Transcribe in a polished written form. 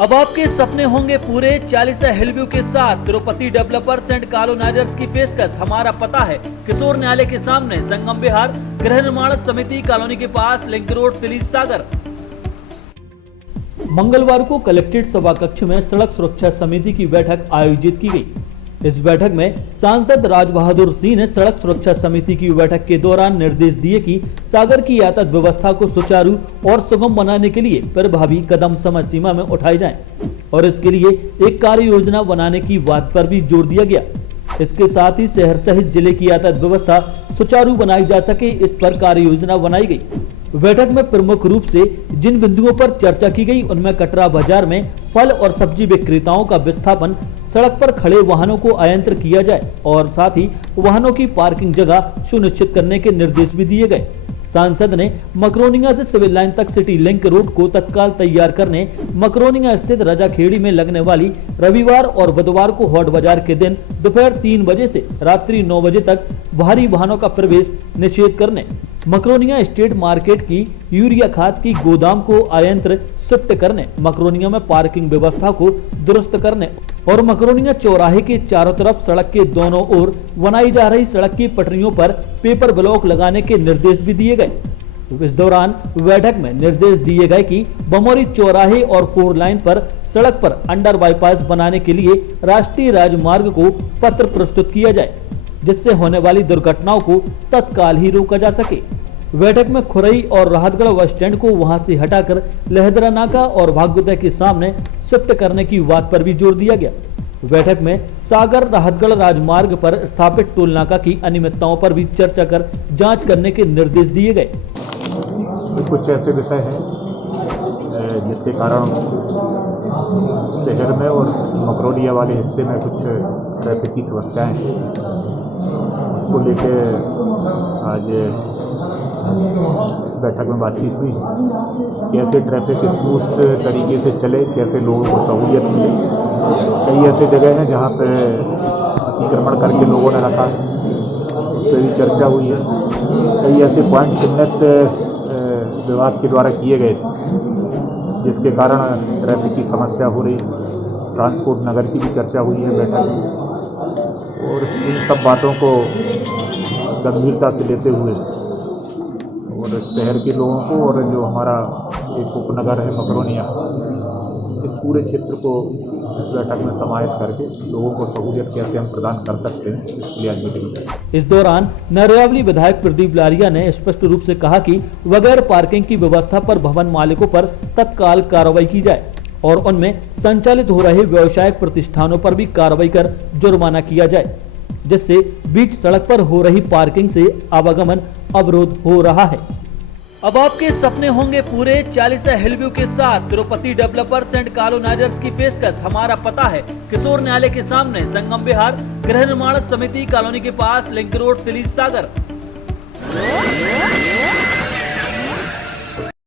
अब आपके सपने होंगे पूरे। 40 हिलव्यू के साथ तिरुपति डेवलपर्स एंड कॉलोनाइजर्स की पेशकश। हमारा पता है किशोर न्यायालय के सामने, संगम विहार, गृह निर्माण समिति कॉलोनी के पास, लिंक रोड, तिलीस सागर। मंगलवार को कलेक्ट्रेट सभा कक्ष में सड़क सुरक्षा समिति की बैठक आयोजित की गई। इस बैठक में सांसद राज बहादुर सिंह ने सड़क सुरक्षा समिति की बैठक के दौरान निर्देश दिए कि सागर की यातायात व्यवस्था को सुचारू और सुगम बनाने के लिए प्रभावी कदम समय सीमा में उठाए जाएं और इसके लिए एक कार्य योजना बनाने की बात पर भी जोर दिया गया। इसके साथ ही शहर सहित जिले की यातायात व्यवस्था सुचारू बनाई जा सके, इस पर कार्य योजना बनाई गई। बैठक में प्रमुख रूप से जिन बिंदुओं पर चर्चा की गई उनमें कटरा बाजार में फल और सब्जी विक्रेताओं का विस्थापन, सड़क पर खड़े वाहनों को अयंत्र किया जाए और साथ ही वाहनों की पार्किंग जगह सुनिश्चित करने के निर्देश भी दिए गए। सांसद ने मकरोनिया से सिविल लाइन तक सिटी लिंक रोड को तत्काल तैयार करने, मकरोनिया स्थित रजाखेड़ी में लगने वाली रविवार और बुधवार को हॉट बाजार के दिन दोपहर 3 बजे से रात्रि 9 बजे तक भारी वाहनों का प्रवेश निषेध करने, मकरोनिया स्टेट मार्केट की यूरिया खाद की गोदाम को अयंत्र शिफ्ट करने, मकरोनिया में पार्किंग व्यवस्था को दुरुस्त करने और मकरोनिया चौराहे के चारों तरफ सड़क के दोनों ओर बनाई जा रही सड़क की पटरियों पर पेपर ब्लॉक लगाने के निर्देश भी दिए गए। इस दौरान बैठक में निर्देश दिए गए कि बमौरी चौराहे और 4 लाइन पर सड़क पर अंडर बाईपास बनाने के लिए राष्ट्रीय राजमार्ग को पत्र प्रस्तुत किया जाए, जिससे होने वाली दुर्घटनाओं को तत्काल ही रोका जा सके। बैठक में खुरई और राहतगढ़ बस स्टैंड को वहां से हटाकर लहदरा नाका और भागवत के सामने शिफ्ट करने की बात पर भी जोर दिया गया। बैठक में सागर राहतगढ़ राजमार्ग पर स्थापित टोल नाका की अनियमितताओं पर भी चर्चा कर जांच करने के निर्देश दिए गए। कुछ ऐसे विषय हैं जिसके कारण शहर में और मकरोनिया वाले हिस्से में कुछ ट्रैफिक की समस्याएं हैं, उसको लेकर आज इस बैठक में बातचीत हुई। कैसे ट्रैफिक स्मूथ तरीके से चले, कैसे लोगों को सहूलियत मिले। कई ऐसे जगह हैं जहां पर अतिक्रमण करके लोगों ने रखा, उस पर भी चर्चा हुई है। कई ऐसे पॉइंट चिन्हित विभाग के द्वारा किए गए जिसके कारण ट्रैफिक की समस्या हो रही। ट्रांसपोर्ट नगर की भी चर्चा हुई है बैठक में और इन सब बातों को गंभीरता से लेते हुए और शहर के लोगों को और जो हमारा एक उपनगर है मकरोनिया, इस पूरे क्षेत्र को इस बैठक में समाहित करके लोगों को सहूलियत कैसे हम प्रदान कर सकते हैं, इसके लिए आज मीटिंग है। इस दौरान नरयावली विधायक प्रदीप लारिया ने स्पष्ट रूप से कहा कि बगैर पार्किंग की व्यवस्था पर भवन मालिकों पर तत्काल कार्रवाई की जाए और उनमें संचालित हो रहे व्यावसायिक प्रतिष्ठानों पर भी कार्रवाई कर जुर्माना किया जाए, जिससे बीच सड़क पर हो रही पार्किंग से आवागमन अवरोध हो रहा है। अब आपके सपने होंगे पूरे। 40 हिलव्यू के साथ तिरुपति डेवलपर्स एंड कॉलोनाइजर्स की पेशकश। हमारा पता है किशोर न्यायालय के सामने, संगम विहार, गृह निर्माण समिति कॉलोनी के पास, लिंक रोड, तिलीस सागर।